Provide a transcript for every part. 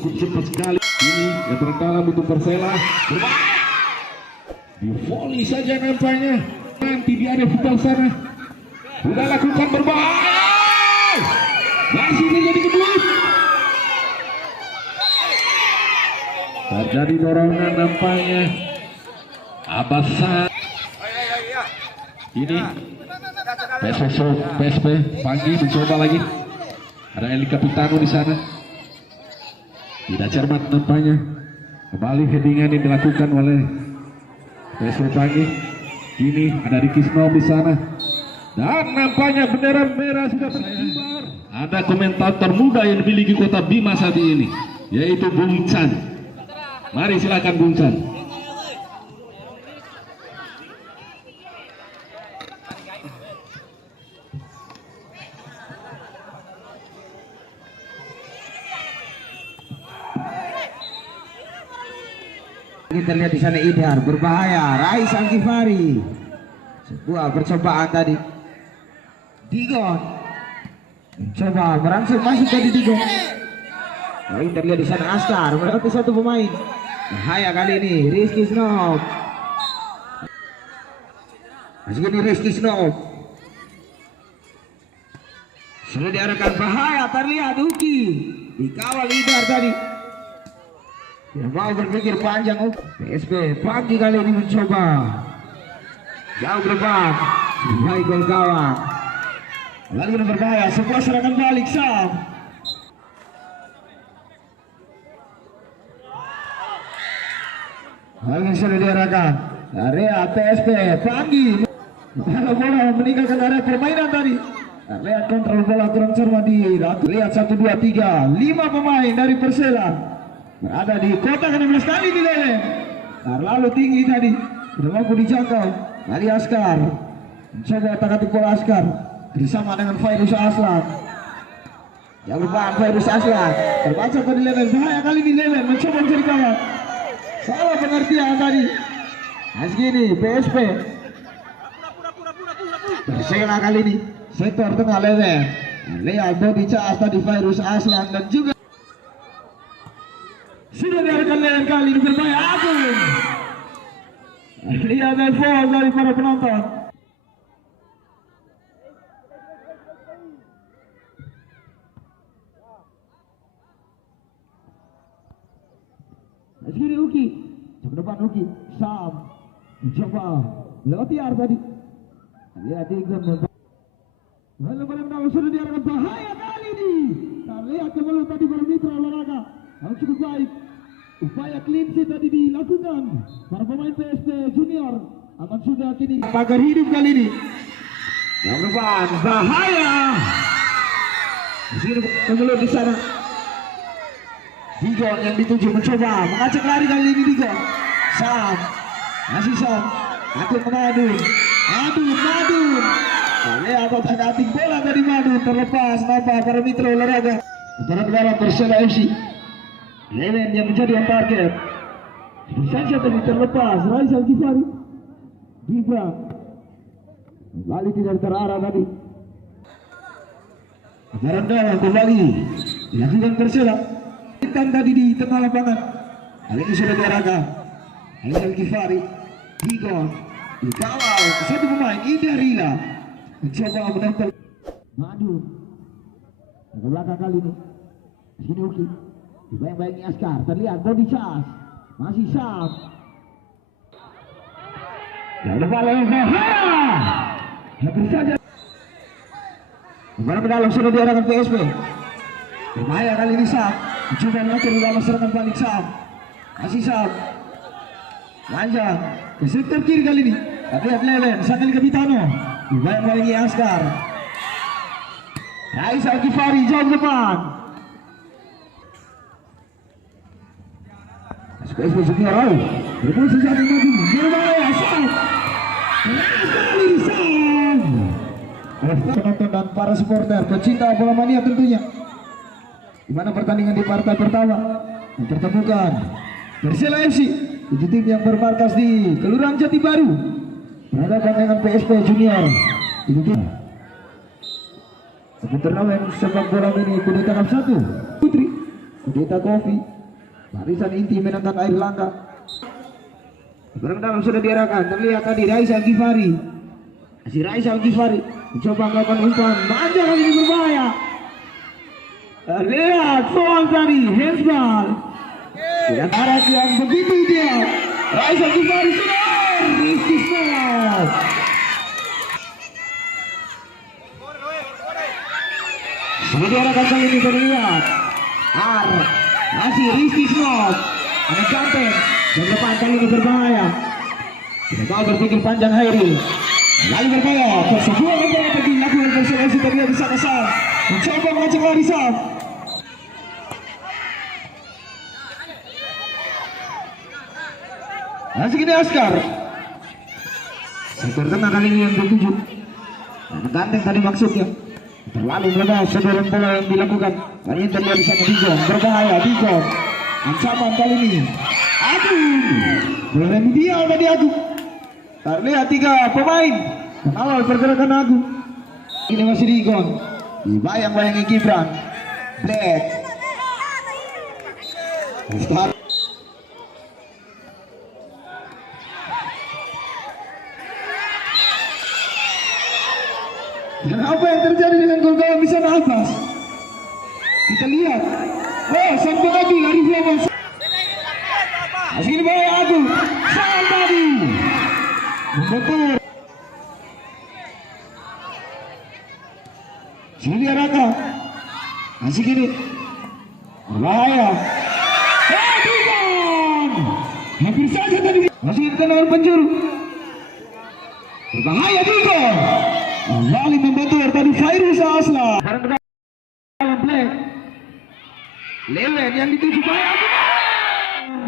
cukup cepat sekali. Ini yang terdalam untuk Persela. Di volley saja nampaknya. Nanti dia ada vital sana. Sudah lakukan berbahaya. Masih menjadi kedua. Terjadi dorongan nampaknya. Abasan. Ini PSP Pagi mencoba lagi. Ada Eli Kapitano di sana. Tidak cermat nampaknya. Kembali headingan yang dilakukan oleh PSP Pagi. Ini ada Ricky Snow di sana. Dan nampaknya bendera merah sudah berkibar. Ada komentator muda yang dimiliki Kota Bima saat ini, yaitu Bung Chan. Mari silakan Bung Chan. Kita lihat di sana Idhar berbahaya, Rais Al-Ghifari. Sebuah percobaan tadi. Digon coba merangsek masuk tadi Digon. Lalu terlihat di sana Askar melewati satu pemain. Bahaya kali ini Rizky Snow. Masih ini Rizky Snow. Sudah diarahkan bahaya, terlihat Uki dikawal Idhar tadi. Dia mau berpikir panjang. PSP Pagi kali ini mencoba jauh ke depan, baik gol gawang. Lalu berbahaya, sebuah serangan balik Sam. Lalu sudah diarahkan area PSP Pagi. Kalau bola meninggalkan area permainan tadi. Lihat kontrol bola kurang cermat di lihat 1, 2, 3, 5 pemain dari Persela berada di kotak 16 kali dileleh. Terlalu tinggi tadi, tidak mampu dijangkau. Kali Askar mencoba otak-atik bola Askar bersama dengan Fairuz Aslan. Jangan lupa Fairuz Aslan terbaca tadi Lelen, bahaya kali ini Lelen mencoba mencari kawan. Salah pengertian tadi. Segini PSP Persela kali ini sektor tengah Lelen. Lihat body charge tadi Fairuz Aslan dan juga sudah diarahkan Lelen kali ini berbahaya Agung. Lihat dan foul dari para penonton. Segini Uki ke depan Uki Sam mencoba lewati Ar tadi. Lihat Digon lalu benar-benar sudah diarahkan bahaya kali ini. Lihat kembali tadi para mitra olahraga yang cukup baik. Upaya clean sheet tadi dilakukan para pemain PSP Junior. Aman sudah kini pagar hidup kali ini. Yang depan bahaya. Di sini kemudian di sana Digon yang dituju mencoba mengacak lari kali ini Digon. Sam masih Sam atur Madun. Lihat otak-atik bola dari Madun terlepas nampak para mitra olahraga. Antara dalam Persela FC. Lelen yang menjadi on target. Saja tadi terlepas Rais Al-Ghifari. Dibra kembali tidak terarah tadi. Ajaran dalam kembali dilakukan Persela. Hitam tadi di tengah lapangan. Hal ini sudah diarahkan Rais Al-Ghifari. Digon dikawal satu pemain Idarila mencoba menempel Madu ke belakang kali ini. Sini Uki dibayang-bayangi Askar, terlihat body charge masih Sam. Jangan lupa lewat bahaya. Hampir saja kembali ke dalam sudah diarahkan PSP. Berbahaya kali ini Sam mencoba mengatur di dalam serangan balik Sam. Masih Sam lanjut ke sektor kiri kali ini. Lihat Lelen sang Eli Kapitano dibayang-bayangi Askar. Rais Al-Ghifari jauh depan. PSP Junior berpulsi satu maju berbahaya Sam. Penonton dan para supporter pecinta bola mania tentunya, di mana pertandingan di partai pertama mempertemukan Persela FC, 7 tim yang bermarkas di Kelurahan Jati Baru berhadapan dengan PSP Junior. Itu tim turnamen sepak bola ini Kudeta Cup 1 Putri, Kudeta Coffee Barisan inti menangkan air langga. Barang dalam sudah diarahkan. Terlihat tadi Raisa Al-Ghifari. Si Raisa Al-Ghifari mencoba melakukan umpan. Manja kali ini berbahaya. Lihat soal tadi handsball. Tidak arah yang begitu dia. Raisa Al-Ghifari sudah. Rizky Snod. Sudah diarahkan kali ini terlihat. Masih Rizky Snod. Ada Janten. Dan depan kali ini berbahaya. Tidak mau berpikir panjang Hairil. Lalu berbahaya. Sebuah beberapa dilakukan konsolasi terlihat di sana Sam. Mencoba mengacak lari Sam. Masih kini Askar. Sektor tengah kali ini yang ketujuh. Ganteng tadi maksudnya. Terlalu melegas sedoran bola yang dilakukan. Kali ini terlihat di sana Dijon. Berbahaya Dijon. Ancaman kali ini. Remedial tadi Agung. Terlihat 3 pemain mengawal pergerakan Agung. Ini masih Digon. Dibayang-bayangi Gibran. Black. Start. Dan apa yang terjadi dengan gol gawang di sana Abbas? Kita lihat. Oh, sampai lagi lari Flavor. Masih ini bahaya Agung. Salah tadi. Membentur. Julia Raka. Masih kini. Berbahaya. Digon. Hampir saja tadi. Masih di tendangan penjuru. Berbahaya Digon. Kembali membentur tadi Fairuz Aslan. Sekarang ke dalam play. Lelen yang dituju bahaya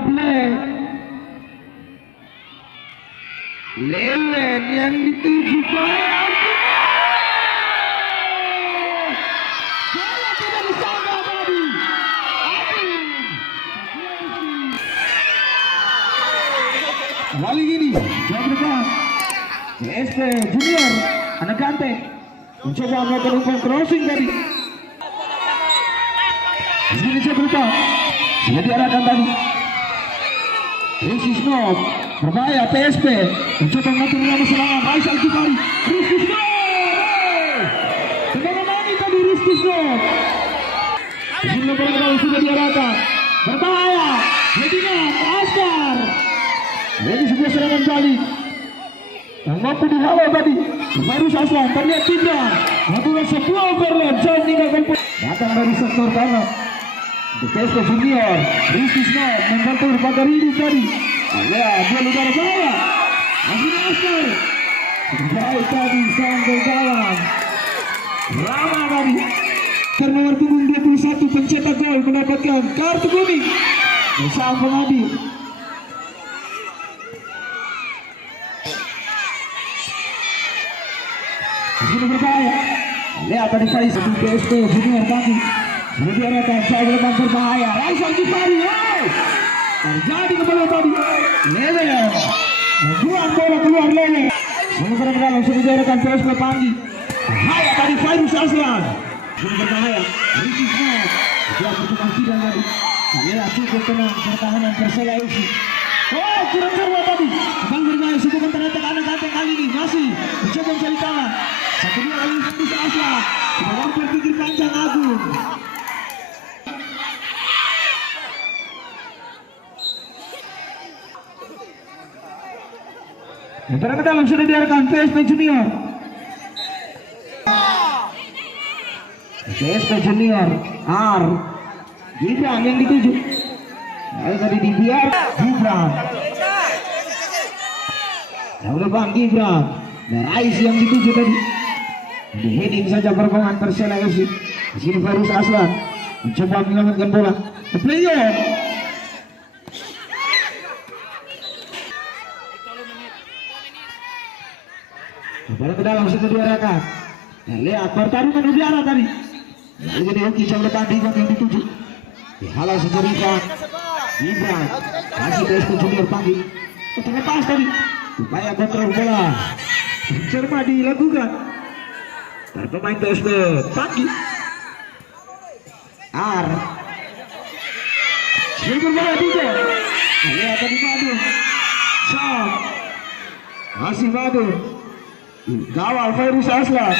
play. Lelen yang dituju bahaya. Bola tidak disangka tadi. Kembali gini. Jauh dekat. CSP Junior. Anak ganteng mencoba melakukan umpan crossing tadi. Disini Cedruta sudah diarahkan tadi. Rizky Snod berbahaya PSP mencoba mengatur lama serangan. Raisa Al-Ghifari. Rizky Snod. Tendangan angin tadi Rizky Snod. Disini bola sudah diarahkan. Berbahaya. Headingan Askar. Ini sebuah serangan balik. Yang mampu dihalau tadi Fairuz Aslan terlihat pindah melakukan sebuah overlap jauh meninggalkan datang dari sektor kanan untuk PSP Junior. Rizky Snod membentur pagar hidup tadi. Lihat dia udara bawah. Akhirnya Askar terbaik tadi sampai gawang. Rama tadi ternomor punggung 21 pencetak gol mendapatkan kartu kuning bersama pengadil. Ini berbahaya. Lihat tadi Faiz di PSP Junior pagi. Sudah diarahkan jauh memang berbahaya. Raisa Al-Ghifari. Terjadi kembali tadi. Lele. Membuang bola keluar Lele. Sementara dalam sudah diarahkan PSP pagi. Bahaya tadi Fairuz Aslan. Sudah berbahaya. Rizky Snod. Dia bertukar sidang tadi. Lihat cukup tenang pertahanan Persela FC. Oh, kurang cermat tadi. Bang berbahaya sebuah ternyata anak ganteng kali ini masih mencoba mencari tangan. Satu dua kali Fairuz Aslan. Sudah mau berpikir panjang Agung. Sementara ke dalam sudah diarahkan PSP Junior. PSP Junior R Gibran yang dituju. Lalu tadi dibiar Gibran. Lalu Bang Gibran. Rais yang dituju tadi. Di heading saja perkembangan Persela FC. Di sini Fairuz Aslan mencoba menyelamatkan bola. The player. Bola ke dalam sudah diarahkan. Lihat pertarungan udara tadi. Lalu jadi Oki jam depan Digon yang dituju. Dihalau Sejarifa. Gibran masih PSP Junior pagi. Terlepas tadi. Upaya kontrol bola cermat dilakukan. Pemain PSP pagi. R Berbahaya juga. Lihat tadi Madu. Sam. Masih Madu. Kawal Fairuz Aslan.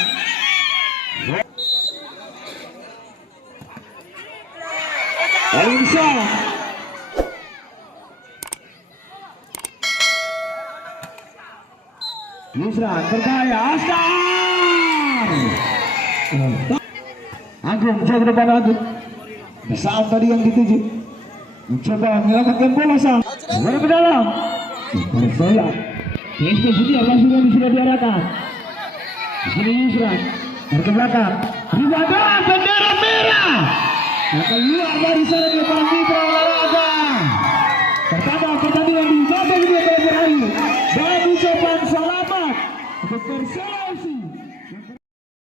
Alisa. Yusran bergaya Askar. Agung jaga depan Agung. Saat tadi yang dituju. Mencoba menyelamatkan bola Sam. Bola ke dalam. Bola. PSP sudah langsung sudah diarahkan. Di sini Yusran. Ke belakang. Dibaga bendera merah. Yang keluar dari sana dia para mitra olahraga. Pertama pertandingan di babak kedua berakhir. Dan ucapan selamat untuk Persela FC.